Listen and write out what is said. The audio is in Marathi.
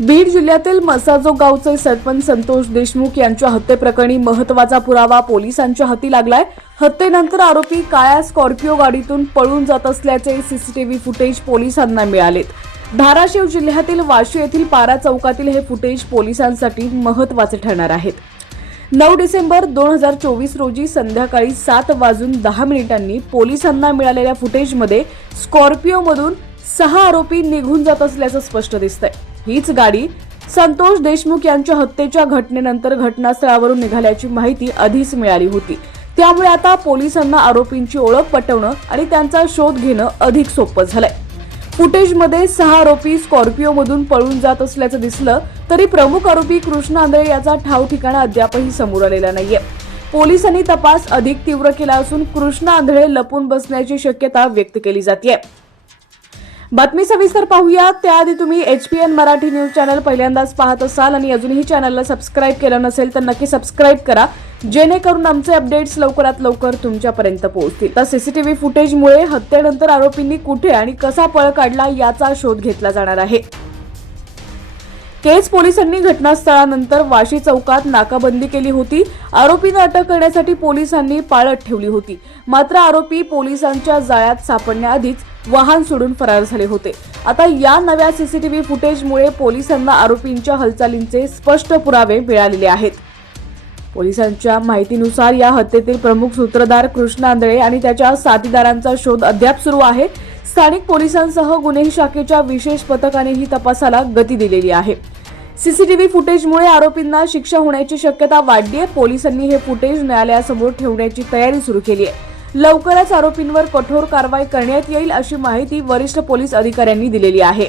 बीड जिल्ह्यातील मसाजो गावचे सरपंच संतोष देशमुख यांच्या हत्येप्रकरणी महत्त्वाचा पुरावा पोलिसांच्या हाती लागलाय. हत्येनंतर आरोपी काळ्या स्कॉर्पिओ गाडीतून पळून जात असल्याचे सीसीटीव्ही फुटेज पोलिसांना मिळालेत. धाराशिव जिल्ह्यातील वाशी येथील पारा चौकातील हे फुटेज पोलिसांसाठी महत्त्वाचे ठरणार आहेत. नऊ डिसेंबर दोन हजार चोवीस रोजी संध्याकाळी सात वाजून दहा मिनिटांनी पोलिसांना मिळालेल्या फुटेजमध्ये स्कॉर्पिओमधून सहा आरोपी निघून जात असल्याचं स्पष्ट दिसतंय. हीच गाडी संतोष देशमुख यांच्या हत्येच्या घटनेनंतर घटनास्थळावरून निघाल्याची माहिती आधीच मिळाली होती. त्यामुळे आता पोलिसांना आरोपींची ओळख पटवणं आणि त्यांचा शोध घेणं अधिक सोपं झालंय. फुटेजमध्ये सहा आरोपी स्कॉर्पिओमधून पळून जात असल्याचं दिसलं तरी प्रमुख आरोपी कृष्ण आंधळे याचा ठाव ठिकाणा अद्यापही समोर आलेला नाहीये. पोलिसांनी तपास अधिक तीव्र केला असून कृष्ण आंधळे लपून बसण्याची शक्यता व्यक्त केली जाते बातमी सविस्तर पाहूया त्याआधी तुम्ही H P N Marathi news channel पहिल्यांदाच पाहत असाल आणि अजूनही चॅनलला सबस्क्राईब केलं नसेल तर नक्की सबस्क्राईब करा. जेणेकरून आमचे अपडेट्स लवकरात लवकर तुमच्यापर्यंत पोहोचतील. तर सीसीटीव्ही फुटेजमुळे हत्येनंतर आरोपींनी कुठे आणि कसा पळ काढला याचा शोध घेतला जाणार आहे. केज पोलिसांनी घटनास्थळानंतर वाशी चौकात नाकाबंदी केली होती. आरोपींना अटक करण्यासाठी पोलिसांनी पाळत ठेवली होती. मात्र आरोपी पोलिसांच्या जाळ्यात सापडण्याआधीच वाहन सोडून फरार झाले होते. आता या नव्या सीसीटीव्ही फुटेजमुळे पोलिसांना आरोपींच्या हालचालींचे स्पष्ट पुरावे मिळालेले आहेत. पोलिसांच्या माहितीनुसार या हत्येतील प्रमुख सूत्रधार कृष्ण आंधळे आणि त्याच्या साथीदारांचा शोध अद्याप सुरू आहे. स्थानिक पोलिसांसह गुन्हे शाखेच्या विशेष पथकाने ही तपासाला गती दिलेली आहे. सीसीटीव्ही फुटेजमुळे आरोपींना शिक्षा होण्याची शक्यता वाढली आहे. पोलिसांनी हे फुटेज न्यायालयासमोर ठेवण्याची तयारी सुरू केली आहे. लवकरच आरोपींवर कठोर कारवाई करण्यात येईल अशी माहिती वरिष्ठ पोलीस अधिकाऱ्यांनी दिलेली आहे.